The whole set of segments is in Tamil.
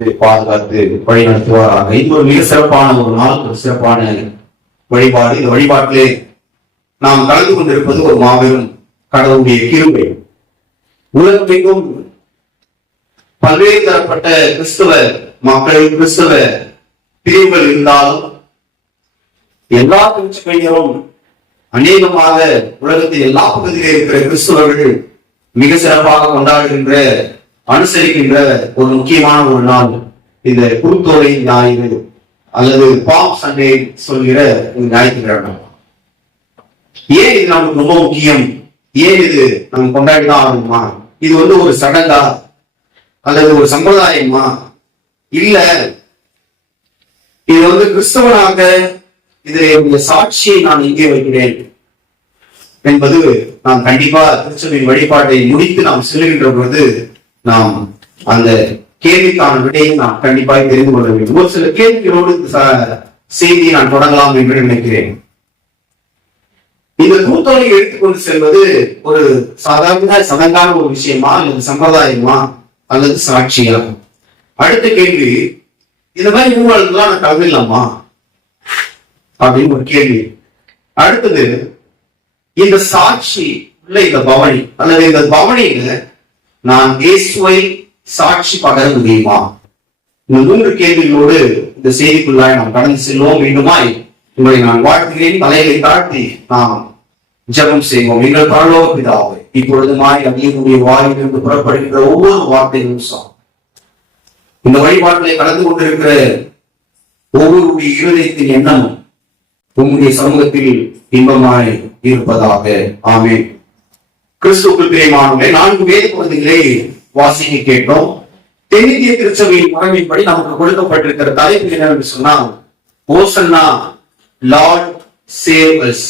பாதுகாத்து வழி நடத்துவாராக. இது ஒரு மிக சிறப்பான ஒரு நாள் ஒரு சிறப்பான வழிபாடு. இந்த வழிபாட்டிலே நாம் கலந்து கொண்டிருப்பது ஒரு மாபெரும் கடவுளுடைய கிருபை. உலகமெங்கும் பல்வேறு தரப்பட்ட கிறிஸ்தவ மக்கள் கிறிஸ்தவ பிரிவுகள் இருந்தாலும் எல்லா திருச்சபையிலும் அநேகமாக உலகத்தின் எல்லா பகுதியிலே இருக்கிற கிறிஸ்தவர்கள் மிக சிறப்பாக கொண்டாடுகின்ற அனுசரிக்கின்ற ஒரு முக்கியமான ஒரு நாள் இந்த குருத்தோலை ஞாயிறு அல்லது பாம் சண்டே சொல்கிற ஒரு ஞாயிற்றுக்கிழமை. ஏன் இது நமக்கு ரொம்ப முக்கியம்? ஏன் இது நம்ம கொண்டாடிதான் ஆகணுமா? இது வந்து ஒரு சடங்கா? அல்லது ஒரு சம்பிரதாயமா? இல்ல இது வந்து கிறிஸ்தவனாக இது என்னுடைய சாட்சியை நான் இங்கே வைக்கிறேன் என்பது நாம் கண்டிப்பா திருச்சபையின் வழிபாட்டை முடித்து நாம் செல்கின்ற பொழுது நாம் அந்த கேள்விக்கான விடையை நாம் கண்டிப்பாக தெரிந்து கொள்ள வேண்டும். ஒரு சில கேள்விகளோடு ச- நான் தொடங்கலாம் என்று நினைக்கிறேன். இந்த கூத்தோலை எடுத்துக்கொண்டு செல்வது ஒரு சாதாரண சதங்கான ஒரு விஷயமா அல்லது சம்பிரதாயமா அல்லது சாட்சியா? அடுத்த கேள்வி இந்த மாதிரி ஊழல்லாம் நான் கலந்துடலாமா அப்படின்னு ஒரு கேள்வி. அடுத்தது இந்த சாட்சி உள்ள இந்த பவனி அல்லது இந்த பவனியில நான் இயேசுவை சாட்சி பகர முடியுமா? இந்த மூன்று கேள்விகளோடு இந்த செய்திக்குள்ளாய் நாம் கடந்து செல்வோம் மீண்டுமாய் உங்களை நான் வாழ்த்துகிறேன் தலையை தாழ்த்தி நாம் ஜெபம் செய்வோம். எங்கள் பரலோக பிதாவே இப்பொழுதுமாய் அடியனுடைய வாயிலிருந்து புறப்படுகின்ற ஒவ்வொரு வார்த்தையும் இந்த வழிபாட்டிலே கலந்து கொண்டிருக்கிற ஒவ்வொருடைய இருதயத்தின் எண்ணமும் உம்முடைய சமூகத்தில் இன்பமாய் இருப்பதாக. ஆமேன். கிறிஸ்துக்குள் பிரியமானவர்களே நான்கு வேத பகுதிகளை வாசிக்க கேட்டோம். தென்னிந்திய திருச்சபையின் மரபின்படி நமக்கு கொடுக்கப்பட்டிருக்கிற தலைப்பு என்னவென்று சொன்னால் ஓசன்னா லார்ட் சேவஸ்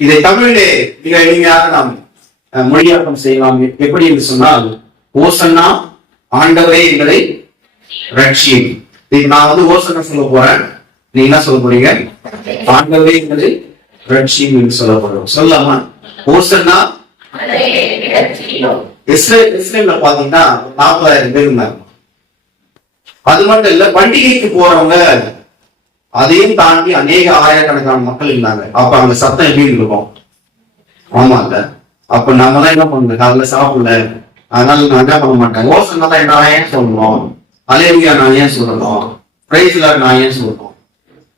இதை தமிழிலே மிக எளிமையாக நாம் மொழியாக்கம் செய்யலாம். எப்படி என்று சொன்னால் ஓசன்னா ஆண்டவரே எங்களை ரட்சியும் இது நான் வந்து ஓசன்னா சொல்ல போறேன். நீங்க என்ன சொல்ல போறீங்க? ஆண்டவரே. எங்களை ரட்சியும் என்று சொல்ல போறோம் சொல்லலாமா? ஓசன்னா இஸ்ரேல் இஸ்ரேல்ல பாத்தீங்கன்னா நாற்பதாயிரம் பேர் இருந்தாங்க அது மட்டும் இல்ல பண்டிகைக்கு போறவங்க அதையும் தாண்டி அநேக ஆயிரக்கணக்கான மக்கள் இருந்தாங்க. அப்ப அங்க சத்தம் எப்படி இருக்கும்? ஆமாங்க அப்ப நம்ம தான் என்ன பண்ணுங்க காலைல சாப்பிடல. அதனால நான் என்ன பண்ண மாட்டேன் ஓசனை தான் நான் ஏன் சொல்லணும் அலேவியா நான் ஏன் சொல்லணும் பிரைஸ்ல நான் ஏன் சொல்லணும்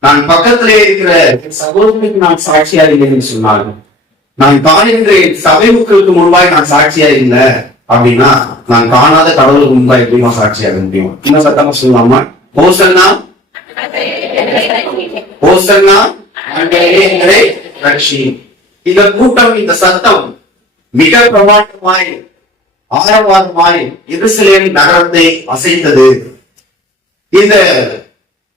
நான் பக்கத்திலே இருக்கிற என் சகோதரனுக்கு நான் சாட்சியா இல்லைன்னு சொன்னாங்க நான் காணுகின்ற சபை மக்களுக்கு முன்பாய் நான் சாட்சியா இல்லை அப்படின்னா நான் காணாத கடவுளுக்கு முன்பாய் எப்படிமா சாட்சியாக முடியும்? இன்னும் சத்தமா சொல்லலாமா? ஓசன்னா ஓசன்னா இந்த கூட்டம் இந்த சத்தம் மிக பிரமாண்டமாய் ஆரவாரமாய் எருசலேம் நகரத்தை அசைத்தது இந்த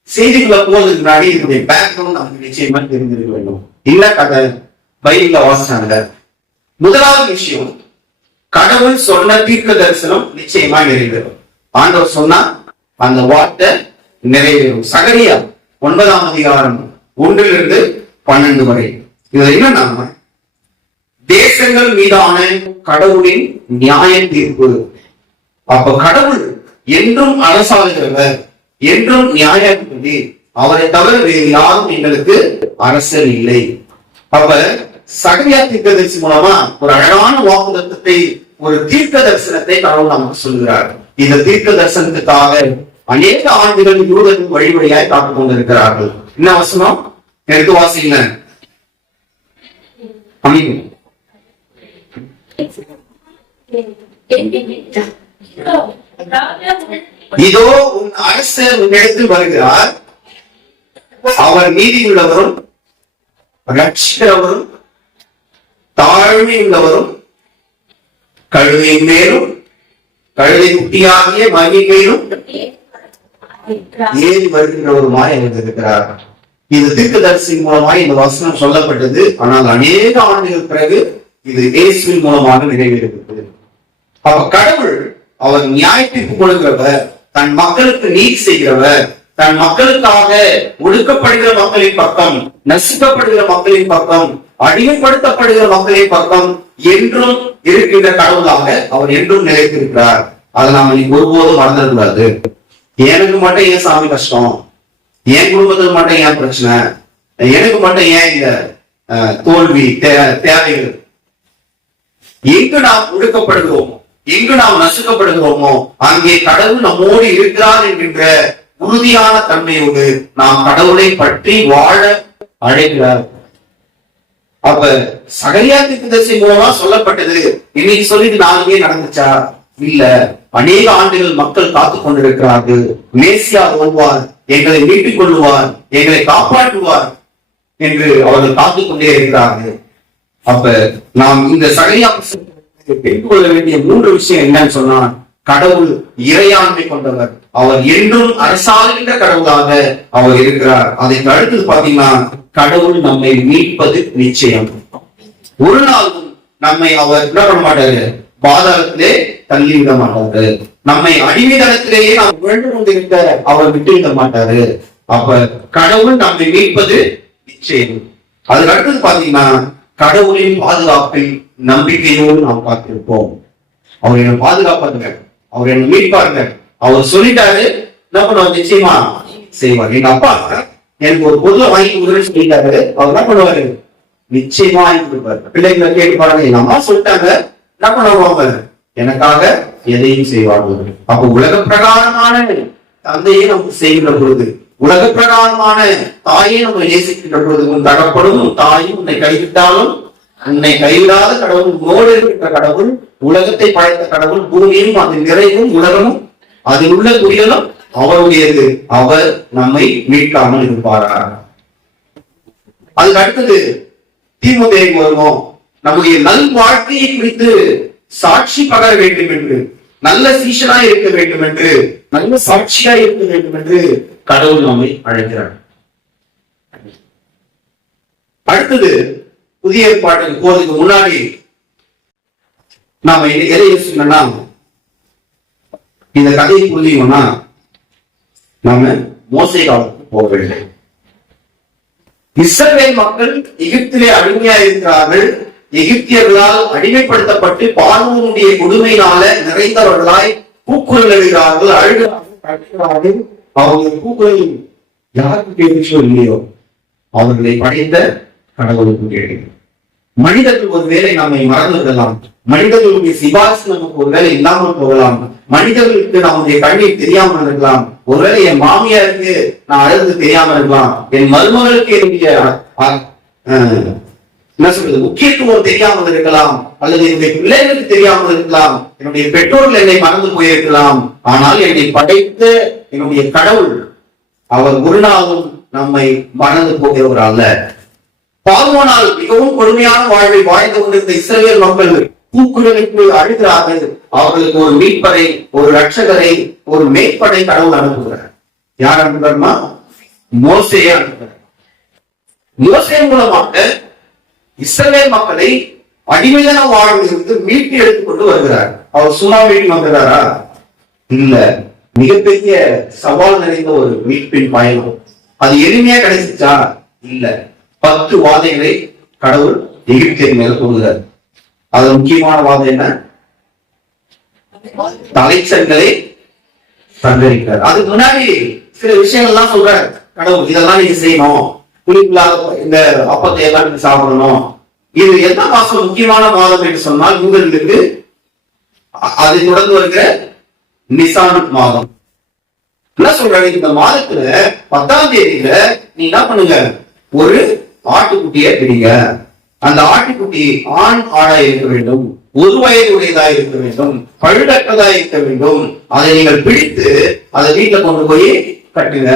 செய்திக்குள்ள போவதற்கு முன்னாடி இதனுடைய பேக்ரவுண்ட் நமக்கு நிச்சயமா தெரிஞ்சிருக்க வேண்டும். இல்ல கதை பைபிள்ல வாசிச்சாங்க முதலாவது விஷயம் கடவுள் சொன்ன தீர்க்க தரிசனம் நிச்சயமா நிறைவேறும். ஆண்டவர் சொன்னா அந்த வார்த்தை நிறைவேறும். சகரியா ஒன்பதாம் அதிகாரம் ஒன்றிலிருந்து பன்னெண்டு வரை. இதுல என்னன்னா தேசங்கள் மீதான கடவுளின் நியாய தீர்ப்பு. அப்ப கடவுள் என்றும் அரசாளுகிறவர் என்றும் நியாயாதிபதி அவரை தவிர வேறு யாரும் எங்களுக்கு அரசர் இல்லை. அப்ப சகரியா தீர்க்கதரிசி மூலமா ஒரு அழகான வாக்குதத்தை ஒரு தீர்க்க தரிசனத்தை கடவுள் நமக்கு சொல்கிறார். இந்த தீர்க்க தரிசனத்துக்காக அநேக ஆண்டுகள் யூதர்கள் வழிவழியாய் காத்துக் கொண்டிருக்கிறார்கள். என்ன வசனம் எடுத்து வாசிங்க இதோ உன் அரசர் உன்னிடத்தில் வருகிறார். அவர் நீதியுள்ளவரும் ரட்சிக்கிறவரும் தாழ்மையுள்ளவரும் கழுதையின் மேலும் கழுதை குட்டியாகிய மகி மேலும் ஏறி வருகின்றவருமாய் இருக்கிறார் இது தீர்க்கதரிசி மூலமாய் இந்த வசனம் சொல்லப்பட்டது. ஆனால் அநேக ஆண்டுகள் பிறகு இது இயேசுவின் மூலமாக நிறைவேறுகிறது அப்ப கடவுள் அவர் நியாய தீர்ப்பு கொடுக்கிறவர் தன் மக்களுக்கு நீதி செய்கிறவர் தன் மக்களுக்காக ஒடுக்கப்படுகிற மக்களின் பக்கம் நசுக்கப்படுகிற மக்களின் பக்கம் அடிமைப்படுத்தப்படுகிற மக்களின் பக்கம் என்றும் இருக்கின்ற கடவுளாக அவர் என்றும் நிலைத்திருக்கிறார். அதை நாம் இன்னைக்கு ஒருபோதும் மறந்துடக்கூடாது. எனக்கு மட்டும் ஏன் சாமி கஷ்டம்? என் குடும்பத்துக்கு மட்டும் ஏன் பிரச்சனை? எனக்கு மட்டும் ஏன் இந்த அஹ், தோல்வி தே- தேவைகள்? எங்கு நாம் ஒடுக்கப்படுகிறோமோ எங்கு நாம் நசுக்கப்படுகிறோமோ அங்கே கடவுள் நம்மோடு இருக்கிறார் என்கின்ற உறுதியான தன்மையோடு நாம் கடவுளை பற்றி வாழ அழைக்கிறார். அப்ப சகரியா தீர்க்கதரிசி மூலமா சொல்லப்பட்டது. இன்னைக்கு சொல்லிட்டு நாளைக்கே நடந்துச்சா? இல்ல. அநேக ஆண்டுகள் மக்கள் காத்து கொண்டிருக்கிறார்கள். மேசியா வருவார் எங்களை மீட்டுக் கொள்ளுவார் எங்களை காப்பாற்றுவார் என்று அவர்கள் காத்து கொண்டே இருக்கிறார்கள். அப்ப நாம் இந்த சகரியா தெரிந்து கொள்ள வேண்டிய மூன்று விஷயம் என்னன்னு சொன்னா கடவுள் இறையாண்மை கொண்டவர். அவர் என்றும் அரசாளுகின்ற கடவுளாக அவர் இருக்கிறார். அதை அடுத்தது பாத்தீங்கன்னா கடவுள் நம்மை மீட்பது நிச்சயம். ஒரு நாளும் நம்மை அவர் என்ன பண்ண மாட்டாரு? பாதாளத்திலே தள்ளிவிட மாட்டாரு. நம்மை அடிமைதளத்திலேயே நாம் உழந்து கொண்டிருக்க அவர் விட்டுவிட மாட்டாரு. அப்ப கடவுள் நம்மை மீட்பது நிச்சயம். அதுக்கு அடுத்தது பாத்தீங்கன்னா கடவுளின் பாதுகாப்பில் நம்பிக்கையோடு நாம் பார்த்திருப்போம். அவர் என்னை பாதுகாப்பாருங்க. அவர் என்னை மீட்பாருங்க. அவர் சொல்லிட்டாரு நம்ம நான் நிச்சயமா செய்வார் எங்க அப்பா எனக்கு ஒரு பொருளை வாங்கி கொடுக்குறேன்னு சொல்லிட்டாரு. அவர் என்ன பண்ணுவாரு? நிச்சயமா வாங்கி கொடுப்பாரு. பிள்ளைங்களை கேட்டு பாருங்க. எங்க அம்மா சொல்லிட்டாங்க. என்ன பண்ணுவாங்க எனக்காக எதையும் செய்வார்கள். அப்ப உலக பிரகாரமான தந்தையை நமக்கு செய்கின்ற பொழுது உலக பிரகாரமான தாயை நம்ம நேசிக்கின்ற பொழுது உன் தகப்படும் தாயும் உன்னை கைவிட்டாலும் உன்னை கைவிடாத கடவுள் உன்னோடு இருக்கின்ற கடவுள் உலகத்தை படைத்த கடவுள் பூமியும் அதன் நிறைவும் உலகமும் அதில் உள்ள துயரம் அவருடையது. அவர் நம்மை மீட்காமல் இருப்பாரா அதுக்கு அடுத்தது தீமுதேவி வருவோம். நம்முடைய நல் வாழ்க்கையை குறித்து சாட்சி பகர வேண்டும் என்று நல்ல சீசனாய் இருக்க வேண்டும் என்று நல்ல சாட்சியா இருக்க வேண்டும் என்று கடவுள் நம்மை அழைக்கிறார். அடுத்தது புதிய ஏற்பாட்டுக்கு போறதுக்கு முன்னாடி நாம எதை யோசிக்கணும்னா இந்த கதையை புரிஞ்சுக்கணும்னா நாம மோசை காலத்துக்கு போக வேண்டும் இஸ்ரவேல் மக்கள் எகிப்திலே அடிமையா இருக்கிறார்கள். எகிப்தியர்களால் அடிமைப்படுத்தப்பட்டு பார்வனுடைய கொடுமையினால நிறைந்தவர்களாய் கூக்குரல் எழுகிறார்கள். அழுகிறார்கள் அவர்கள் அவங்க கூக்குரல் யாருக்கு கேட்டுச்சோ இல்லையோ அவர்களை படைத்த கடவுளுக்கு கேட்கும் மனிதர்கள் ஒருவேளை நம்மை மறந்து விடலாம் மனிதர்களுடைய சிபாரிசு நமக்கு ஒருவேளை இல்லாமல் போகலாம். மனிதர்களுக்கு நம்முடைய கண்ணீர் தெரியாமல் இருக்கலாம். ஒருவேளை என் மாமியாருக்கு நான் அழுது தெரியாமல் இருக்கலாம். என் மருமகளுக்கு என்னுடைய என்ன சொல்றது முக்கியத்துவம் தெரியாமல் இருக்கலாம். அல்லது என்னுடைய பிள்ளைகளுக்கு தெரியாமல் இருக்கலாம். என்னுடைய பெற்றோர்கள் என்னை மறந்து போயிருக்கலாம். ஆனால் என்னை படைத்த என்னுடைய கடவுள் அவர் ஒரு நாளும் நம்மை மறந்து போகிறவர் அல்ல. பார்வோனால் மிகவும் கொடுமையான வாழ்வை வாழ்ந்து கொண்டிருந்த இஸ்ரவேல் மக்கள் பூக்குழலுக்கு அழுகிறார்கள். அவர்களுக்கு ஒரு மீட்பரை ஒரு ரட்சகரை ஒரு மேற்படை கடவுள் அனுப்புகிறார். யார் அனுப்புறமா மோசையை அனுப்புகிறார். மோசே மூலமாக இஸ்ரவேல் மக்களை அடிமையான வாழ்விலிருந்து மீட்டு எடுத்துக்கொண்டு வருகிறார். அவர் சும்மா மீட்டு வந்துறாரா இல்ல. மிகப்பெரிய சவால் நிறைந்த ஒரு மீட்பின் பயணம். அது எளிமையா கிடைச்சிச்சா? இல்ல. பத்து வாதைகளை கடவுள் எகிப்தியர் மேல போடுகிறார் அது முக்கியமான வாதம் என்ன? தலைச்சங்களை சங்கரிக்கிறார். அதுக்கு முன்னாடி சில விஷயங்கள் எல்லாம் சொல்றாரு. கடவுள் இதெல்லாம் நீங்க செய்யணும். புளிப்பில்லாத இந்த அப்பத்தை எல்லாம் நீங்க சாப்பிடணும். இது எந்த மாசம் முக்கியமான மாதம் என்று சொன்னால் யூதர்களுக்கு அதை தொடர்ந்து வருகிற நிசான் மாதம். என்ன சொல்றாங்க இந்த மாதத்துல பத்தாம் தேதியில நீ என்ன பண்ணுங்க? ஒரு ஆட்டுக்குட்டியை பிடிங்க அந்த ஆட்டுக்குட்டி ஆண் ஆடா இருக்க வேண்டும் ஒரு வயது உடையதா இருக்க வேண்டும் பழுதற்றதா இருக்க வேண்டும். அதை நீங்கள் பிடித்து அதை வீட்டுல கொண்டு போய் கட்டுங்க.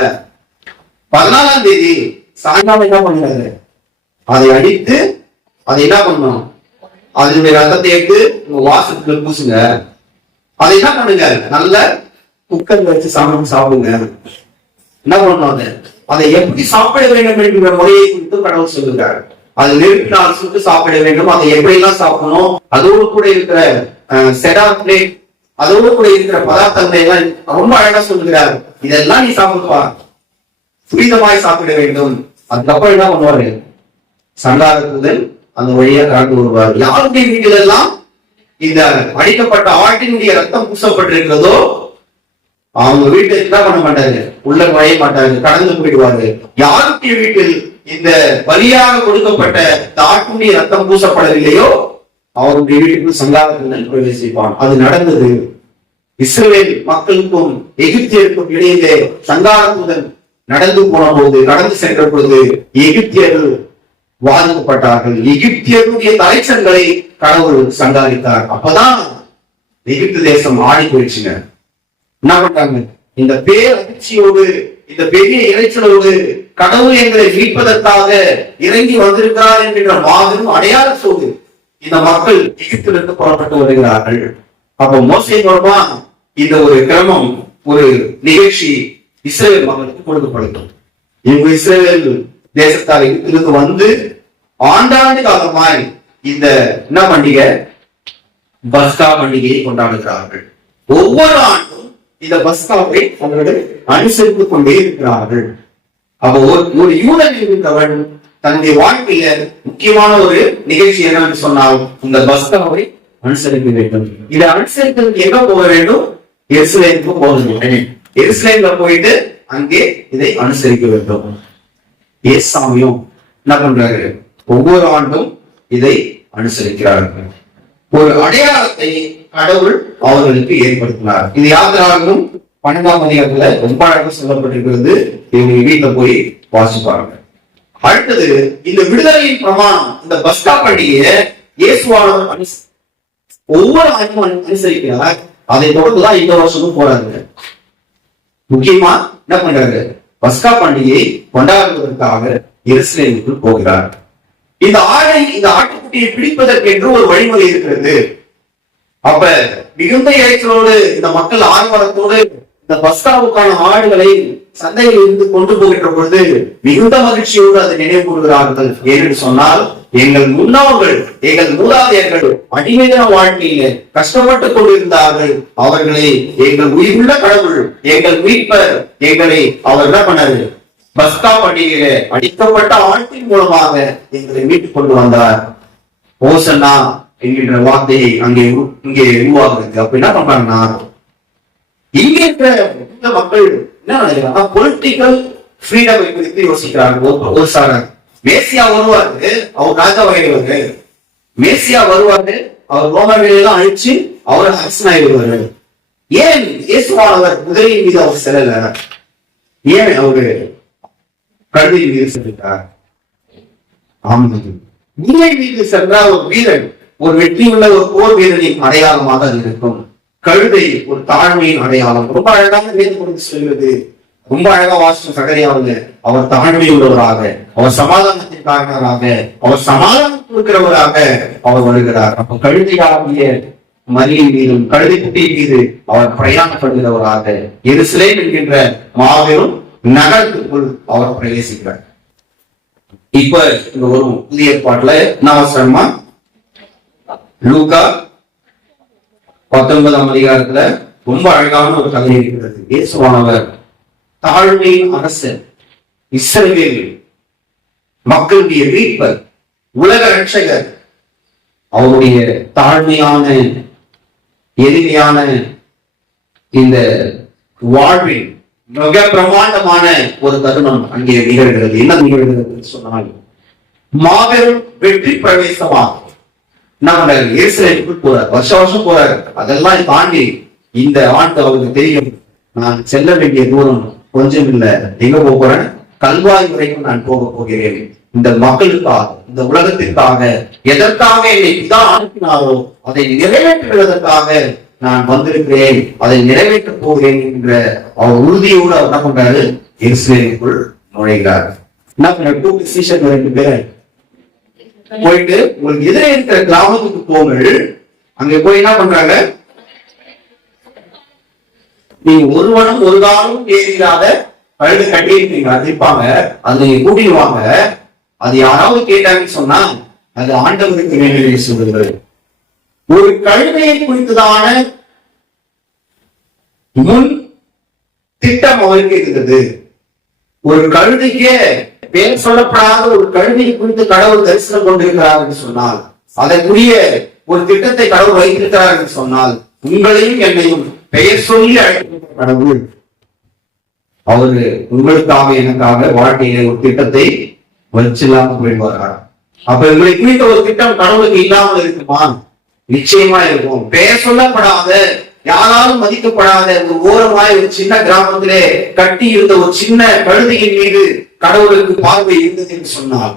பதினாலாம் தேதி சாயங்காலம் என்ன பண்ணுறாரு அதை அடித்து அதை என்ன பண்ணணும்? அதனுடைய ரத்தத்தை எடுத்து உங்க வாசத்துல பூசுங்க. அதை என்ன பண்ணுங்க? நல்ல குக்கர் வச்சு சமைச்சு சாப்பிடுங்க. என்ன பண்ணணும் அதை? அதை எப்படி சாப்பிட வேண்டும் என்கிற முறையை குறித்து கடவுள் சொல்லுகிறார். அது நிறுத்தினால் சுட்டு சாப்பிட வேண்டும். அதை எப்படி எல்லாம் சாப்பிடணும்? அதோடு கூட இருக்கிற செடா பிளேட் அதோடு கூட இருக்கிற பதார்த்தங்களை எல்லாம் ரொம்ப அழகா சொல்லுகிறார். இதெல்லாம் நீ சாப்பிடுவா. புனிதமாய் சாப்பிட வேண்டும். அதுக்கப்புறம் என்ன பண்ணுவாரு? சங்காரத்துடன் அந்த வழியா கடந்து வருவார். யாருடைய வீட்டிலெல்லாம் இந்த அடிக்கப்பட்ட ஆட்டினுடைய ரத்தம் பூசப்பட்டிருக்கிறதோ அவங்க வீட்டுக்கு என்ன பண்ண மாட்டாங்க? உள்ள நுழைய மாட்டாங்க. கடந்து போயிடுவாங்க. யாருடைய வீட்டில் இந்த பலியாக கொடுக்கப்பட்ட தாக்குண்டி ரத்தம் பூசப்படவில்லையோ? அவருடைய வீட்டுக்கு சங்காரத்தில் பிரவேசிப்பான். அது நடந்தது. இஸ்ரேல் மக்களுக்கும் எகிப்தியருக்கும் இடையிலே சங்காரத்துடன் நடந்து போன போது கடந்து சென்ற பொழுது எகிப்தியர்கள் பாதிக்கப்பட்டார்கள். எகிப்தியருடைய தலைச்சங்களை கடவுள் சங்காரித்தார். அப்பதான் எகிப்து தேசம் ஆடி போயிடுச்சுங்க என்ன பண்றாங்க? இந்த பேர் அதிர்ச்சியோடு இந்த பெரிய இறைச்சலோடு கடவுள் எங்களை மீட்பதற்காக இறங்கி வந்திருக்கிறார் என்கின்ற மாபெரும் அடையாள சோடு இந்த மக்கள் எகிப்திலிருந்து புறப்பட்டு வருகிறார்கள். அப்ப மோசை மூலமா இந்த ஒரு கிரமம் ஒரு நிகழ்ச்சி இஸ்ரேல் மக்களுக்கு கொடுக்கப்படும் இவங்க இஸ்ரேல் தேசத்தார் எகிப்திலிருந்து வந்து ஆண்டாண்டு காலமாய் இந்த என்ன பண்டிகை? பஸ்கா பண்டிகையை கொண்டாடுகிறார்கள். ஒவ்வொரு ஆண்டும் இந்த பஸ்தாவை அவர்கள் அனுசரித்துக் கொண்டே இருக்கிறார்கள். அப்போ ஒரு யூதன் இருந்தவன் தன்னுடைய வாழ்க்கையில முக்கியமான ஒரு நிகழ்ச்சி என்னன்னு சொன்னால் இந்த பஸ்தாவை அனுசரிக்க வேண்டும். இதை அனுசரிக்கிறதுக்கு எங்க போக வேண்டும்? எருசலேமுக்கு போக வேண்டும் எருசலேம்ல போயிட்டு அங்கே இதை அனுசரிக்க வேண்டும். ஏசாமியும் என்ன பண்றாரு? ஒவ்வொரு ஆண்டும் இதை அனுசரிக்கிறார்கள் ஒரு அடையாளத்தை கடவுள் அவர்களுக்கு ஏற்படுத்தினார். இது யாத்திராகவும் பன்னெண்டாம் அதிகாரத்துல ரொம்ப அழகாக சொல்லப்பட்டிருக்கிறது. இவங்க வீட்டுல போய் வாசிப்பாங்க அடுத்தது இந்த விடுதலையின் பிரமாணம் இந்த பஸ்கா பண்டிகையை இயேசுவானவர் ஒவ்வொரு ஆய்வு அனுசரிக்கிறார். அதை தொடர்ந்துதான் இந்த வருஷமும் போறாங்க முக்கியமா என்ன பண்றாரு? பஸ்கா பண்டிகையை கொண்டாடுவதற்காக எருசலேமுக்கு போகிறார். இந்த ஆடை இந்த ஆட்டுக்குட்டியை பிடிப்பதற்கு என்று ஒரு வழிமுறை இருக்கிறது. அப்ப மிகுந்த இறைச்சலோடு இந்த மக்கள் ஆர்வலத்தோடு இந்த பஸ்தாவுக்கான ஆடுகளை சந்தையில் இருந்து கொண்டு போகின்ற பொழுது மிகுந்த மகிழ்ச்சியோடு அதை நினைவு கூறுகிறார்கள். ஏனென்று சொன்னால் எங்கள் முன்னோர்கள் எங்கள் மூதாதையர்கள் அடிமையான வாழ்க்கையில கஷ்டப்பட்டு கொண்டிருந்தார்கள். அவர்களை எங்கள் உயிருள்ள கடவுள் எங்கள் மீட்பர் எங்களை அவர் என்ன பண்ணாரு? பஸ்கா பண்டிகையில அடிக்கப்பட்ட ஆட்டின் மூலமாக எங்களை மீட்டுக் கொண்டு வந்தார். ஓசன்னா என்கின்ற வார்த்தையை அங்கே இங்கே உருவாகுது அப்ப என்ன பண்றாங்கன்னா இங்க இருக்கிற மக்கள் என்ன நினைக்கிறாங்க? பொலிட்டிக்கல் ஃப்ரீடம் குறித்து யோசிக்கிறாங்க. ஒரு- மேசியா வருவாரு அவர் ராஜா வருவாரு மேசியா வருவாரு அவர் ரோமர்களை எல்லாம் அழிச்சு அவர் அரசனாய் வருவாரு. ஏன் இயேசுவானவர் குதிரையின் மீது அவர் செல்லல? ஏன் அவரு கழுதையின் மீது செல்லிட்டார் ஆமாம் குதிரை மீது சென்ற ஒரு வீரன். ஒரு வெற்றியுள்ள ஒரு போர் வீரரின் அடையாளமாக அது இருக்கும். கழுதை ஒரு தாழ்மையின் அடையாளம். ரொம்ப அழகாக வேறு கொடுத்து சொல்கிறது. ரொம்ப அழகா வாசிச்ச சகரியாவது அவர் தாழ்மை உள்ளவராக அவர் சமாதானத்தின் அவர் சமாதானம் கொடுக்கிறவராக அவர் வருகிறார். அப்ப கழுதையாகிய மரியின் மீதும் கழுதை குட்டியின் மீது அவர் பிரயாணப்படுகிறவராக எருசலேம் என்கின்ற மாபெரும் நகரத்துக்குள் அவர் பிரவேசிக்கிறார். இப்ப இங்க வரும் புதிய ஏற்பாட்டுல நவசரமா லூகா பத்தொன்பதாம் அதிகாரத்துல ரொம்ப அழகான ஒரு கதை இருக்கிறது. இயேசுவானவர் தாழ்மையின் அரசர் இஸ்ரவேல் மக்களுடைய மீட்பர் உலக ரட்சகர் அவருடைய தாழ்மையான எளிமையான இந்த வாழ்வின் மிக பிரமாண்டமான ஒரு தருணம் அங்கே நிகழ்கிறது. என்ன நிகழ்கிறது சொன்னால் மாபெரும் வெற்றி பிரவேசமாகும். நான் இயேசுக்கு போறாரு. வருஷ வருஷம் போறாரு. அதெல்லாம் தாண்டி இந்த ஆண்டு அவருக்கு தெரியும். நான் செல்ல வேண்டிய தூரம் கொஞ்சம் இல்ல. எங்க போக போறேன்? கல்வாய் வரைக்கும் நான் போக போகிறேன். இந்த மக்களுக்காக இந்த உலகத்திற்காக எதற்காக என்னை பிதா அனுப்பினாரோ அதை நிறைவேற்றுவதற்காக நான் வந்திருக்கிறேன். அதை நிறைவேற்றப் போகிறேன் என்ற அவர் உறுதியோடு அவர் என்ன பண்றாரு? எருசலேமுக்குள் நுழைகிறார். என்ன பண்றாரு கூப்பிட்டு சீஷன் ரெண்டு பேரை போயிட்டு உங்களுக்கு எதிரே இருக்கிற கிராமத்துக்கு போங்கள். அங்க போய் என்ன பண்றாங்க? நீங்க ஒருவனும் ஒரு காலம் ஏறிடாத கழுது கட்டியிருக்கீங்க அதிர்ப்பாங்க அது நீங்க கூட்டிடுவாங்க. அது யாராவது கேட்டாங்கன்னு சொன்னா அது ஆண்டவருக்கு வேண்டிய சொல்லுகிறது ஒரு கழுதையை குறித்ததான முன் திட்டம் அவருக்கு இருந்தது. ஒரு கழுதைக்கே பேர் சொல்லப்படாத ஒரு கழுவியை குறித்து கடவுள் தரிசனம் கொண்டிருக்கிறார் என்று சொன்னால் அதற்குரிய ஒரு திட்டத்தை கடவுள் வைத்திருக்கிறார் என்று சொன்னால் உங்களையும் என்னையும் பெயர் சொல்லி கடவுள். அவரு உங்களுக்காக எனக்காக வாழ்க்கையில ஒரு திட்டத்தை வச்சில்லாம போயிடுவார்கள் அப்ப உங்களை குறித்த ஒரு திட்டம் கடவுளுக்கு இல்லாமல் இருக்குமா? நிச்சயமா இருக்கும். பெயர் சொல்லப்படாத யாராலும் மதிக்கப்படாத ஒரு ஓரமாய் ஒரு சின்ன கிராமத்திலே கட்டி இருந்த ஒரு சின்ன கழுதையின் மீது கடவுளுக்கு பார்வை இருந்தது என்று சொன்னால்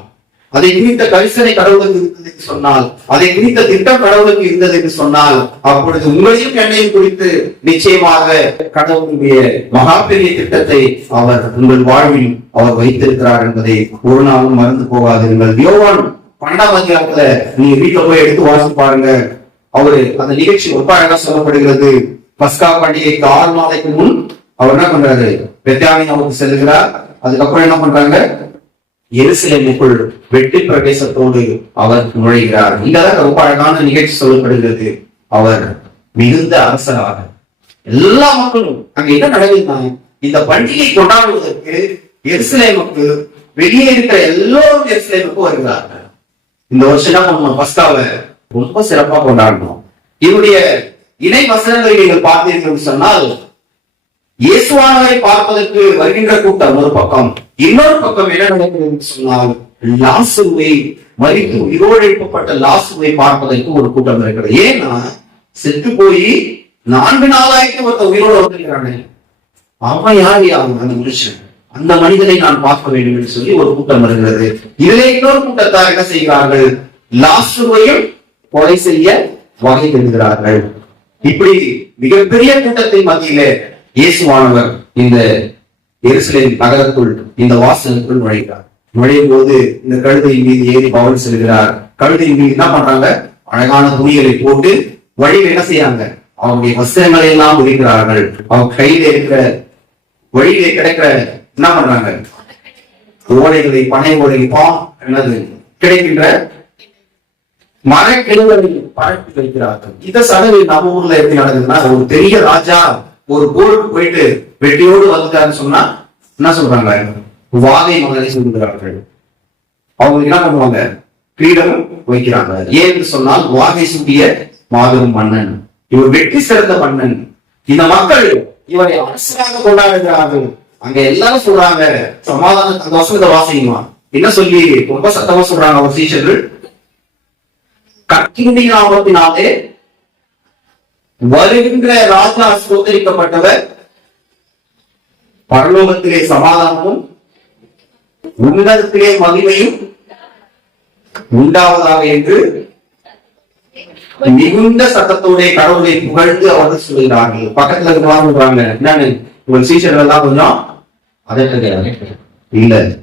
அதை குறித்த கரிசனை கடவுளுக்கு இருந்தது என்று சொன்னால் அதை குறித்த திட்டம் கடவுளுக்கு இருந்தது என்று சொன்னால் அப்பொழுது உங்களையும் என்னையும் குறித்து நிச்சயமாக கடவுளுடைய மகா பெரிய திட்டத்தை அவர் உங்கள் வாழ்வில் அவர் வைத்திருக்கிறார் என்பதை ஒரு நாளும் மறந்து போகாதீர்கள் யோவான் பன்னெண்டாம் அதிகாரத்துல நீங்க வீட்டுல போய் எடுத்து வாசி பாருங்க அவரு அந்த நிகழ்ச்சி ரொம்ப அழகா சொல்லப்படுகிறது. பஸ்கா பண்டிகைக்கு ஆறு மாதைக்கு முன் அவர் என்ன பண்றாரு? பெத்தானியாவுக்கு செல்கிறார் அதுக்கப்புறம் என்ன பண்றாங்க? எருசலேமுக்குள் வெட்டி பிரவேசத்தோடு அவர் நுழைகிறார். இங்கதான் ரொம்ப அழகான நிகழ்ச்சி சொல்லப்படுகிறது. அவர் மிகுந்த அரசராக. எல்லா மக்களும் அங்க என்ன நடக்குதுன்னா இந்த பண்டிகை கொண்டாடுவதற்கு எருசலேமுக்கு வெளியே இருக்கிற எல்லோரும் எருசலேமுக்கு வருகிறார்கள். இந்த வருஷம் தான் நம்ம பஸ்காவை ரொம்ப சிறப்பா கொண்டாடணும் இவருடைய இணை வசனங்களை நீங்கள் பார்த்தீர்கள் சொன்னால் இயேசுவானவரை பார்ப்பதற்கு வருகின்ற கூட்டம் ஒரு பக்கம் இன்னொரு பக்கம் என்ன நடக்கிறது என்று சொன்னால் லாசுவை மறித்து உயிரோடு எழுப்பப்பட்ட லாசுவை பார்ப்பதற்கு ஒரு கூட்டம் இருக்கிறது ஏன்னா செத்து போய் நான்கு நாளாயிரத்து ஒருத்த உயிரோடு வந்திருக்கிறானே அவன் யார் அவன் அந்த மனுஷன்? அந்த மனிதனை நான் பார்க்க வேண்டும் என்று சொல்லி ஒரு கூட்டம் வருகிறது இதிலே இன்னொரு கூட்டத்தார் என்ன செய்கிறார்கள்? லாசுவையும் கொலை செய்ய வகை எழுதுகிறார்கள் இப்படி மிகப்பெரிய கூட்டத்தின் மத்தியிலே இயேசுவானவர் இந்த எருசலேம் நகரத்துள் இந்த வாசலுக்குள் நுழைகிறார். நுழையும் போது இந்த கழுதையின் மீது ஏறி பவன் செல்கிறார். கழுதையின் மீது என்ன பண்றாங்க? அழகான துணிகளை போட்டு வழியில் என்ன செய்யறாங்க அவங்களுடைய வஸ்திரங்களை எல்லாம் உரிக்கிறார்கள் அவங்க கையில இருக்கிற வழியிலே கிடைக்கிற என்ன பண்றாங்க? ஓடைகளை பனை ஓடை பா என்னது கிடைக்கின்ற மரக்கிழவரை பரப்பி வைக்கிறார்கள். இந்த சடங்கு நம்ம ஊர்ல எப்படி நடக்குதுன்னா ஒரு பெரிய ராஜா ஒரு போருக்கு போயிட்டு வெட்டியோடு வந்துட்டாருன்னு சொன்னா என்ன சொல்றாங்க? வாகை மகளை சொல்கிறார்கள். அவங்க என்ன பண்ணுவாங்க? கிரீடம் வைக்கிறாங்க. ஏன்னு சொன்னால் வாகை சூட்டிய மாபெரும் மன்னன். இவர் வெற்றி சிறந்த மன்னன். இந்த மக்கள் இவரை அரசராக கொண்டாடுகிறார்கள். அங்க எல்லாரும் சொல்றாங்க சமாதான அந்த வசனத்தை வாசிக்குமா என்ன சொல்லி ரொம்ப சத்தமா சொல்றாங்க அவர் சீஷர்கள்? கத்தினுடைய நாமத்தினாலே வருகின்ற ராஜா சோதரிக்கப்பட்டவர் பரலோகத்திலே சமாதானமும் உன்னதத்திலே மகிமையும் உண்டாவதாக என்று மிகுந்த சத்தத்தோட கடவுளை புகழ்ந்து அவர்கள் சொல்கிறார்கள். பக்கத்துல இருக்கிறவங்க சொல்றாங்க. என்னன்னு? உங்கள் சீசர்கள் எல்லாம் கொஞ்சம் அதற்கு இல்ல.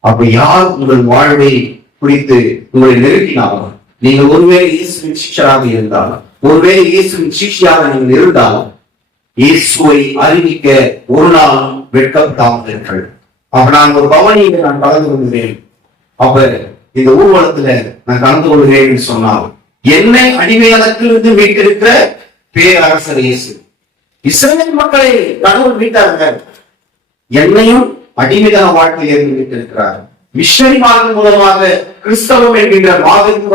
அப்ப யார் உங்கள் வாழ்வை குறித்து உங்களை நெருக்கினார்கள்? நீங்கள் ஒருவேளை இயேசுவின் சிஷ்யராக இருந்தால் ஒருவேளை இயேசுவின் சிஷ்யாக நீங்கள் இருந்தால் இயேசுவை அறிவிக்க ஒரு நாள் வெட்கப்படாமல் அப்ப நான் ஒரு பவனியில நான் கலந்து கொள்கிறேன். அப்ப இந்த ஊர்வலத்துல நான் கலந்து கொள்கிறேன் சொன்னால் என்னை அடிமையாளத்திலிருந்து மீட்டிருக்கிற பேரரசர் இயேசு. இஸ்ரேல் மக்களை கடவுள் மீட்டாங்க என்னையும் அடிமைதன வாழ்க்கையிலிருந்து இருந்து மிஷனரி மாதம் மூலமாக கிறிஸ்தவம் என்கின்ற மாபெரும்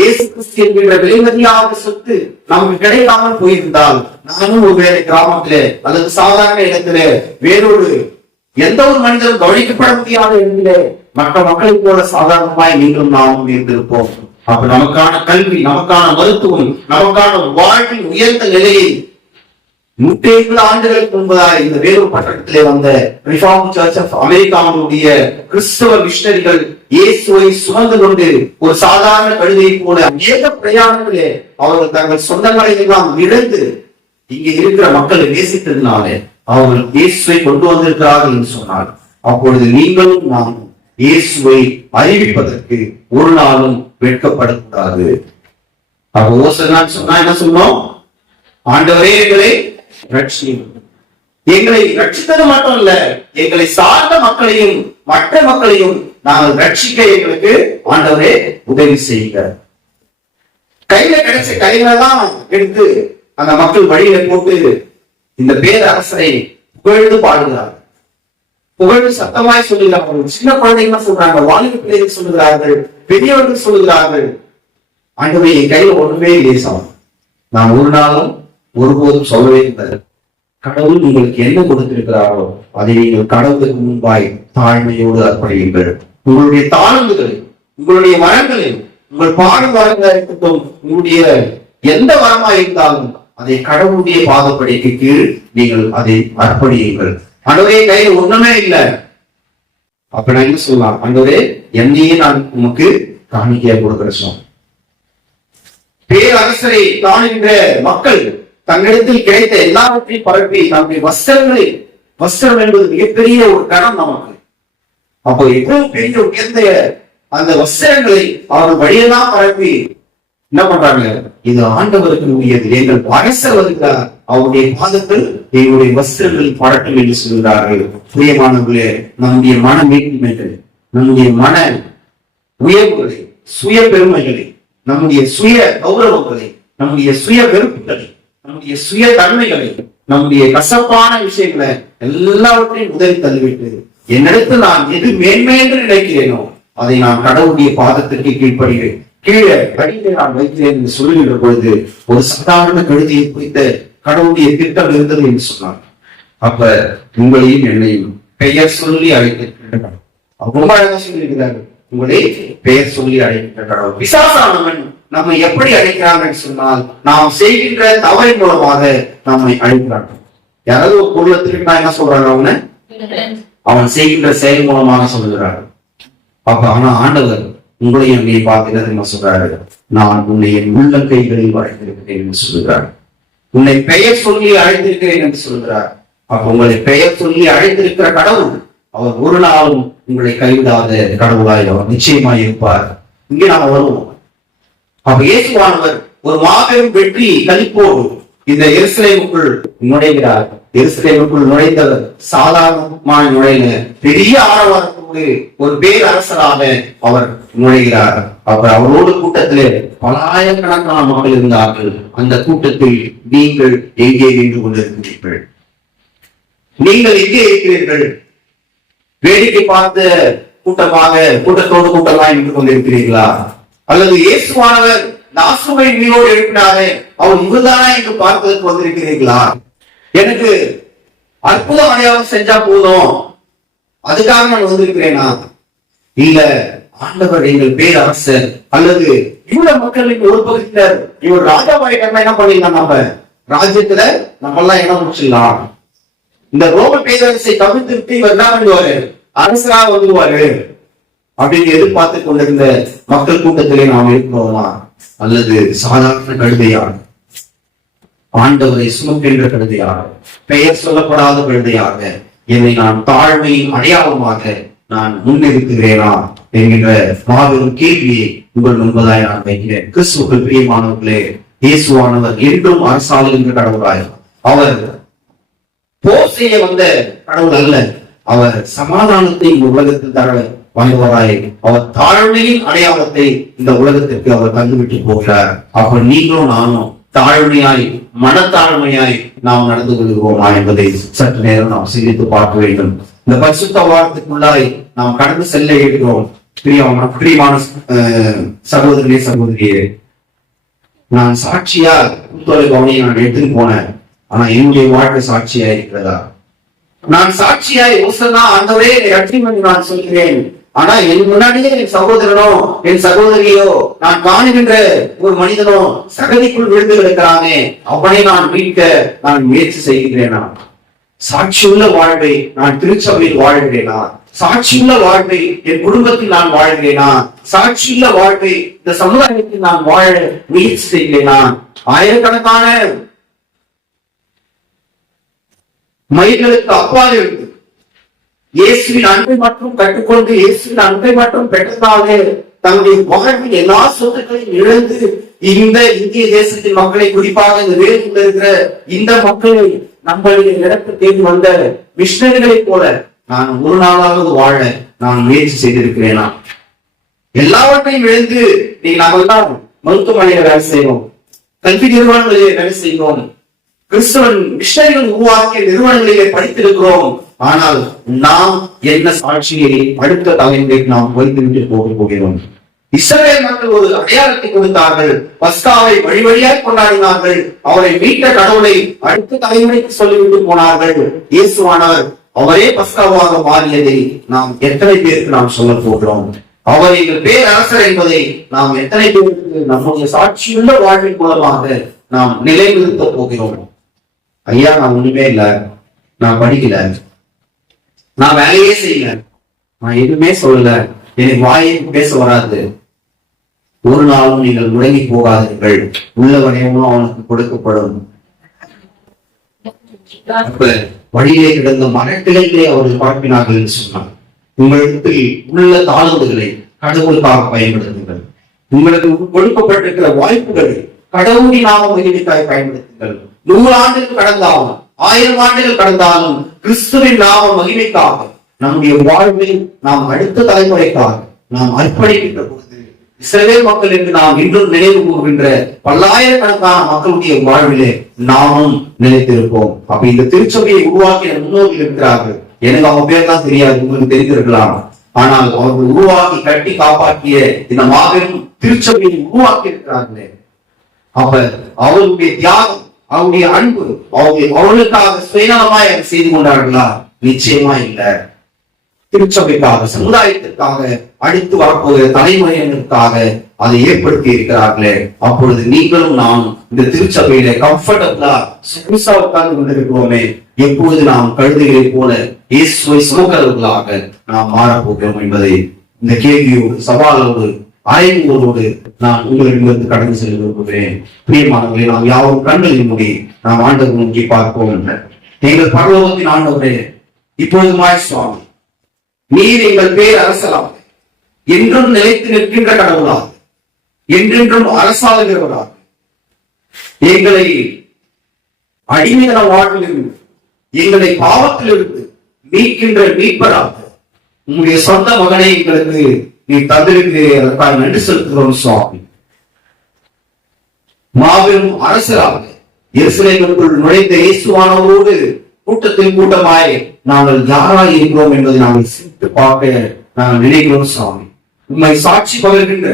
இயேசு கிறிஸ்து என்கின்ற விலைமதியாத சொத்து நமக்கு கிடைக்காமல் போயிருந்தால் நானும் ஒரு வேலை கிராமத்திலே அல்லது சாதாரண இடத்திலே வேறொரு எந்த ஒரு மனிதரும் கவனிக்கப்பட முடியாத இடத்திலே மற்ற மக்களைப் போல சாதாரணமாய் நீங்களும் நாமும் இருந்திருப்போம். அப்ப நமக்கான கல்வி நமக்கான மருத்துவம் நமக்கான வாழ்வின் உயர்ந்த நிலையை நூற்றி ஐம்பது ஆண்டுகளுக்கு முன்பதாக இந்த வேலூர் பட்டணத்திலே வந்த ரிஃபார்ம் சர்ச் ஆஃப் அமெரிக்காவுடைய கிறிஸ்தவ மிஷனரிகள் இயேசுவை சுமந்து கொண்டு ஒரு சாதாரண கழுதை போல அநேக பிரயாணத்திலே அவர்கள் தங்கள் சொந்தங்களை எல்லாம் இழந்து இங்கே இருக்கிற மக்களை நேசித்ததினாலே அவர்கள் இயேசுவை கொண்டு வந்திருக்கிறார்கள் என்று சொன்னார் அப்பொழுது நீங்களும் நாம் இயேசுவை அறிவிப்பதற்கு ஒரு நாளும் வெட்கப்படக்கூடாது. அப்போ ஓசனான்னு சொன்னா என்ன சொன்னோம் ஆண்டவரே எங்களை எங்களை ரட்சித்தது மட்டும் இல்ல எங்களை சார்ந்த மக்களையும் மற்ற மக்களையும் நாங்கள் ரட்சிக்க எங்களுக்கு ஆண்டவரே உதவி செய்யுங்க கையில கிடைச்ச கைகளெல்லாம் எடுத்து அந்த மக்கள் வழியில போட்டு இந்த பேரரசரை புகழ்ந்து பாடுகிறார் புகழ்ந்து சத்தமாய் சொல்லுகிறார்கள் சின்ன குழந்தைங்க சொல்றாங்க வாலிப பிள்ளைகள் சொல்லுகிறார்கள் பெரியவர்கள் சொல்லுகிறார்கள். ஆண்டவரே என் கையில ஒண்ணுமே லேசாகும் நான் ஒரு நாளும் ஒருபோதும் சொல்லவே இல்லை. கடவுள் உங்களுக்கு என்ன கொடுத்திருக்கிறாரோ அதை நீங்கள் கடவுளுக்கு முன்பாய் தாழ்மையோடு அர்ப்பணியுங்கள். உங்களுடைய தாழ்வுகளை உங்களுடைய வரங்களை உங்கள் பாடும் வரங்களாக இருக்கட்டும் உங்களுடைய எந்த வரமா இருந்தாலும் அதை கடவுளுடைய பாதப்படிக்கு கீழ் நீங்கள் அதை அர்ப்பணியுங்கள். அன்றவரே கையில் ஒண்ணுமே இல்லை. அப்ப நான் என்ன சொல்லலாம்? அன்றவரே என்னையே நான் உமக்கு காணிக்கையா கொடுக்கிற சொன்னேன் பேரரசரை காணுகின்ற மக்கள் தங்களிடத்தில் கிடைத்த எல்லாவற்றையும் பரப்பி நம்முடைய வஸ்திரங்களை வஸ்திரம் என்பது மிகப்பெரிய ஒரு கணம் நமக்கு. அப்போ எவ்வளவு பெரிய உயர்ந்த அந்த வஸ்திரங்களை அவர் வழியெல்லாம் பரப்பி என்ன பண்றாங்க? இது ஆண்டவருக்கு உரியது. எங்கள் அரசர் வருகிறார் அவருடைய பாதத்தில் எங்களுடைய வஸ்திரங்கள் படட்டும் என்று சொல்கிறார்கள். பிரியமானவர்களே நம்முடைய மன மேன்மைகள் நம்முடைய மன உயர்வுகளை சுய பெருமைகளை நம்முடைய சுய கௌரவங்களை நம்முடைய சுய வெறுப்புகளை நம்முடைய சுய தன்மைகளை நம்முடைய கசப்பான விஷயங்களை எல்லாவற்றையும் உதவி தள்ளிவிட்டு என்னிடத்தில் நான் எது மேன்மை என்று நினைக்கிறேனோ அதை நான் கடவுளுடைய பாதத்திற்கு கீழ்ப்படுகிறேன் கீழே அடியிலே நான் வைக்கிறேன் என்று சொல்லுகின்ற பொழுது ஒரு சாதாரண கழுதியை குறித்த கடவுளுடைய திட்டம் இருந்தது என்று சொன்னார். அப்ப உங்களையும் என்னையும் பெயர் சொல்லி அழைத்திருக்கின்ற கடவுள். ரொம்ப அழகா சொல்லியிருக்கிறார்கள் உங்களை பெயர் சொல்லி அழைக்கின்ற கடவுள். விசாசானவன் நம்மை எப்படி அழைக்கிறார்கள் சொன்னால் நாம் செய்கின்ற தவறின் மூலமாக நம்மை அழைக்கிறார்கள். யாராவது ஒரு பொருளை திருப்பினா என்ன சொல்றாங்க அவனை? அவன் செய்கின்ற செயல் மூலமாக சொல்லுகிறார்கள். அப்ப ஆனா ஆண்டவர் உங்களையும் என்னை பார்க்கிறது என்ன சொல்றாரு. நான் உன்னை என் உள்ளங்கைகளில் வரைந்திருக்கிறேன் என்று சொல்லுகிறார். உன்னை பெயர் சொல்லி அழைத்திருக்கிறேன் என்று சொல்கிறார் அப்ப உங்களை பெயர் சொல்லி அழைத்திருக்கிற கடவுள் அவர் ஒரு நாளும் உங்களை கைவிடாத கடவுளாய் அவர் நிச்சயமாய் இருப்பார். இங்கே நாம் வருவோம். அப்ப இயேசுவானவர் ஒரு மாபெரும் வெற்றி கழிப்போடு இந்த எருசலேமுக்குள் நுழைகிறார். எருசலேமுக்குள் நுழைந்தவர் சாதாரணமான நுழைந்த பெரிய ஆரவாரத்தோடு ஒரு பேரரசராக அவர் நுழைகிறார். அவர் அவரோடு கூட்டத்திலே பலாயிரக்கணக்கான மக்கள் இருந்தார்கள். அந்த கூட்டத்தில் நீங்கள் எங்கே நின்று கொண்டிருக்கிறீர்கள்? நீங்கள் எங்கே இருக்கிறீர்கள்? வேடிக்கை பார்த்த கூட்டமாக கூட்டத்தோடு கூட்டமாக நின்று கொண்டிருக்கிறீர்களா? அல்லது இயேசுவானவர் நாசுமை நீரோடு எழுப்பினாரே அவர் இவர்தானா என்று பார்ப்பதற்கு வந்திருக்கிறீர்களா? எனக்கு அற்புதம் அடையாளம் செஞ்சா போதும். அதுக்காக நான் வந்திருக்கிறேனா? இல்ல ஆண்டவர் எங்கள் பேரரசர் அல்லது இவ்வளவு மக்களின் ஒரு பகுதியினர். இவர் ராஜாவாயிட்டா என்ன பண்ணிடலாம் நம்ம ராஜ்யத்துல நம்மெல்லாம் என்ன இடம் முடிச்சிடலாம் இந்த ரோம பேரரசை தவிர்த்து இவர் என்ன பண்ணுவாரு? அரசராக வந்துருவாரு அப்படின்னு எதிர்பார்த்து கொண்டிருந்த மக்கள் கூட்டத்திலே நாம் இருக்கிறோமா அல்லது சாதாரண கழுதையா ஆண்டவரை சுமக்கின்ற கழுதையாக பெயர் சொல்லப்படாத கழுதையாக என்னை நான் தாழ்மையின் அடையாளமாக நான் முன்னிறுத்துகிறேனா? என்கின்ற மாபெரும் கேள்வியை உங்கள் முன்பதாய் நான் வைக்கிறேன். கிறிஸ்துவர்கள் பிரியமானவர்களே இயேசுவானவர் என்றும் அரசாளுகின்ற கடவுளாய். அவர் போர் செய்ய வந்த கடவுள் அல்ல. அவர் சமாதானத்தை உலகத்தில் தர வந்தவராய் அவர் தாழ்மையின் அடையாளத்தை இந்த உலகத்திற்கு அவர் தந்துவிட்டு போகிறார். அப்ப நீங்களும் நானும் தாழ்மையாய் மனத்தாழ்மையாய் நாம் நடந்து கொள்கிறோமா என்பதை சற்று நேரம் நாம் சிந்தித்து பார்க்க வேண்டும். இந்த பரிசுத்த வாரத்துக்குள்ளாய் நாம் கடந்து செல்ல இருக்கிறோம். பிரியமான பிரியமான அஹ், சகோதரனே சகோதரியே நான் சாட்சியா கூத்தொலை கவனியை நான் எடுத்துட்டு போனேன். ஆனா என்னுடைய வாழ்க்கை சாட்சியா இருக்கிறதா? நான் சாட்சியாய் ஓசனா ஆண்டவரே ரட்சிம் நான் சொல்கிறேன். ஆனா என் முன்னாடியே என் சகோதரனோ என் சகோதரியோ நான் காணுகின்ற ஒரு மனிதனோ சகதிக்குள் விழுந்து கிடக்கிறானே அவனை நான் மீட்க நான் முயற்சி செய்கிறேனா சாட்சியுள்ள வாழ்வை நான் திருச்சபையில் வாழ்கிறேனா? சாட்சியுள்ள வாழ்வை என் குடும்பத்தில் நான் வாழ்கிறேனா? சாட்சியுள்ள வாழ்வை இந்த சமுதாயத்தில் நான் வாழ முயற்சி செய்கிறேனா? ஆயிரக்கணக்கான மயில்களுக்கு அப்பால் இருந்து இயேசுவின் அன்பை மட்டும் கற்றுக்கொண்டு இயேசுவின் அன்பை மட்டும் பெற்றதாக தன்னுடைய வாழ்வின் எல்லா சொத்துக்களையும் இழந்து இந்த இந்திய தேசத்தின் மக்களை குறிப்பாக இந்த வேலையில் இருக்கிற இந்த மக்களை நம்மளுடைய இடத்தை தேடி வந்த மிஷனரிகளைப் போல நான் ஒரு நாளாவது வாழ நான் முயற்சி செய்திருக்கிறேனா? எல்லாவற்றையும் இழந்து நீ நாமெல்லாம் மருத்துவமனையில வேலை செய்வோம். கல்வி நிறுவனங்களிலே வேலை செய்வோம். கிறிஸ்தவன் மிஷனரிகள் உருவாக்கிய நிறுவனங்களிலே படித்திருக்கிறோம். ஆனால் நாம் என்ன சாட்சியை அடுத்த தலைமுறைக்கு நாம் வைத்துவிட்டு போக போகிறோம். இஸ்ரேல் மக்கள் ஒரு அடையாளத்தை கொடுத்தார்கள். பஸ்காவை வழி வழியாய் கொண்டாடினார்கள். அவரை மீட்ட கடவுளை அடுத்த தலைமுறைக்கு சொல்லிவிட்டு போனார்கள். இயேசுவானவர் அவரே பஸ்காவாக மாறியதை நாம் எத்தனை பேருக்கு நாம் சொல்ல போகிறோம்? அவர் எங்கள் பேரரசர் என்பதை நாம் எத்தனை பேருக்கு நம்முடைய சாட்சியுள்ள வாழ்வின் மூலமாக நாம் நிலைநிறுத்த போகிறோம்? ஐயா நான் ஒண்ணுமே இல்ல. நான் படிக்கல. நான் வேலையே செய்யல. நான் எதுவுமே சொல்லல. எனக்கு வாயை பேச வராது. ஒரு நாளும் நீங்கள் முடங்கி போகாதீர்கள். உள்ள உள்ளவனையும் அவனுக்கு கொடுக்கப்படும். வழியிலே கிடந்த மரக்கிளைகளை அவர்கள் பரப்பினார்கள் என்று சொன்னார். உங்களிடத்தில் உள்ள தாழ்வுகளை கடவுளுக்காக பயன்படுத்துங்கள். உங்களுக்கு கொடுக்கப்பட்டிருக்கிற வாய்ப்புகளை கடவுளின் நாம மகிழ்ச்சிக்காய் பயன்படுத்துங்கள். நூறு ஆண்டுகள் கடந்தாலும் ஆயிரம் ஆண்டுகள் கடந்தாலும் கிறிஸ்துவின் நாம மகிமைக்காக நம்முடைய வாழ்வை நாம் அடுத்த தலைமுறைக்காக நாம் அர்ப்பணிக்கின்ற பொழுது இஸ்ரவேல் மக்கள் என்று நாம் இன்றும் நினைவு கூறுகின்ற பல்லாயிரக்கணக்கான மக்களுடைய வாழ்விலே நாமும் நினைத்திருப்போம் அப்ப இந்த திருச்சபையை உருவாக்கிய முன்னோர்கள் இருக்கிறார்கள். எனக்கு அவங்க பேர் தான் தெரியாது உங்களுக்கு தெரிந்திருக்கலாம். ஆனால் அவர்கள் உருவாக்கி கட்டி காப்பாற்றிய இந்த மாபெரும் திருச்சபையை உருவாக்கி இருக்கிறார்களே அப்ப அவருடைய தியாகம் அவருடைய அன்பு அவருடைய அவர்களுக்காக சுயநலமாய் செய்து கொண்டார்களா? நிச்சயமா இல்ல. திருச்சபைக்காக சமுதாயத்திற்காக அடுத்து வரப்போகிற தலைமுறையினருக்காக அதை ஏற்படுத்தி இருக்கிறார்களே. அப்பொழுது நீங்களும் நாம் இந்த திருச்சபையில கம்ஃபர்டபுளா சொகுசா உட்கார்ந்து கொண்டிருக்கிறோமே. எப்போது நாம் கழுதுகளை போல இயேசுவை சுமக்கிறவர்களாக நாம் மாறப்போகிறோம் என்பதை இந்த கேள்வியோடு சவாலோடு ஆய்வுகளோடு நான் உங்களிடமிருந்து கடந்து செல்ல விரும்புகிறேன். பிரியமானவர்களே நாம் யாவும் கண்களின் மூடி நாம் ஆண்டவர் நோக்கி பார்ப்போம். எங்கள் பரலோகத்தின் ஆண்டவரே இப்பொழுதுமாய் சுவாமி நீர் எங்கள் பேர் அரசலாம் என்றும் நிலைத்து நிற்கின்ற கடவுளாக என்றென்றும் அரசாளுகிறவராக எங்களை அடிமையான வாழ்விலிருந்து எங்களை பாவத்திலிருந்து மீட்கின்ற மீட்பராக உங்களுடைய சொந்த மகனை எங்களுக்கு நீ தந்திருக்கு அதற்காக நன்றி செலுத்துகிறோம் சுவாமி. மாபெரும் அரசராக எருசலேமுக்குள் நுழைந்த இயேசுவானவரோடு கூட்டத்தின் கூட்டமாய் நாங்கள் யாராய் இருக்கிறோம் என்பதை நாங்கள் சிரித்து பார்க்க நாங்கள் நினைக்கிறோம் சுவாமி. உண்மை சாட்சி பகர்கின்ற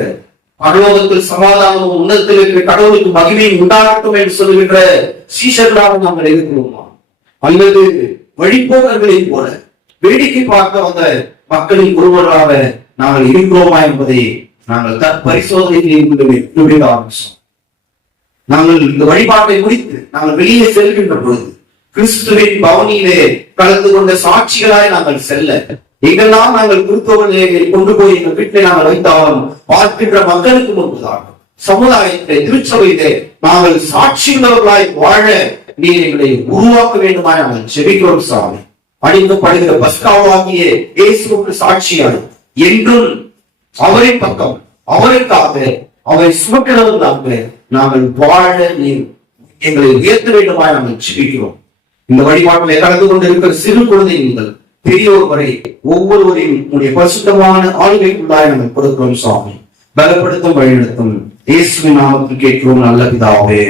பரலோகத்தில் சமாதானமும் உன்னதத்தில் இருக்கிற கடவுளுக்கு மகிமையும் உண்டாகட்டும் என்று சொல்லுகின்ற சீஷர்களாக நாங்கள் இருக்கிறோமா? அல்லது வழிபோக்கர்களைப் போல வேடிக்கை பார்க்க வந்த மக்களின் ஒருவராக நாங்கள் இருக்கிறோமா என்பதை நாங்கள் தன் பரிசோதனையில் ஆரம்பிச்சோம் நாங்கள் இந்த வழிபாட்டை முடித்து நாங்கள் வெளியே செல்கின்ற பொழுது கிறிஸ்துவின் பவனியிலே கலந்து கொண்ட சாட்சிகளாய் நாங்கள் செல்ல எங்கெல்லாம் நாங்கள் குறித்தவர்களை கொண்டு போய் எங்கள் வீட்டில் நாங்கள் வைத்தாலும் பார்க்கின்ற மக்களுக்கு முன்புதான் சமுதாயத்தை திருச்சபையிலே நாங்கள் சாட்சியுள்ளவர்களாய் வாழ நீர் எங்களை உருவாக்க வேண்டுமா நாங்கள் செபிக்கிறோம் சாமி. அணிந்தப்படுகிற பஸ்காவாகிய இயேசுக்கு சாட்சியாகும் என்றும் அவரின் பக்கம் அவருக்காக அவரை சுமக்கிறவர்களாக நாங்கள் வாழ நீர் எங்களை உயர்த்த வேண்டுமாய் நாங்கள் செபிக்கிறோம் இந்த வழிபாட்டில் கலந்து கொண்டிருக்கிற சிறு குழந்தை நீங்கள் பெரியோர் வரை ஒவ்வொருவரையும் உடைய பரிசுத்தமான ஆளுகைக்குள்ளாய் நாங்கள் கொடுக்கிறோம் சுவாமி. பலப்படுத்தும் வழிநடத்தும். இயேசுவின் நாமத்தில் கேட்கிறோம் நல்ல பிதாவே.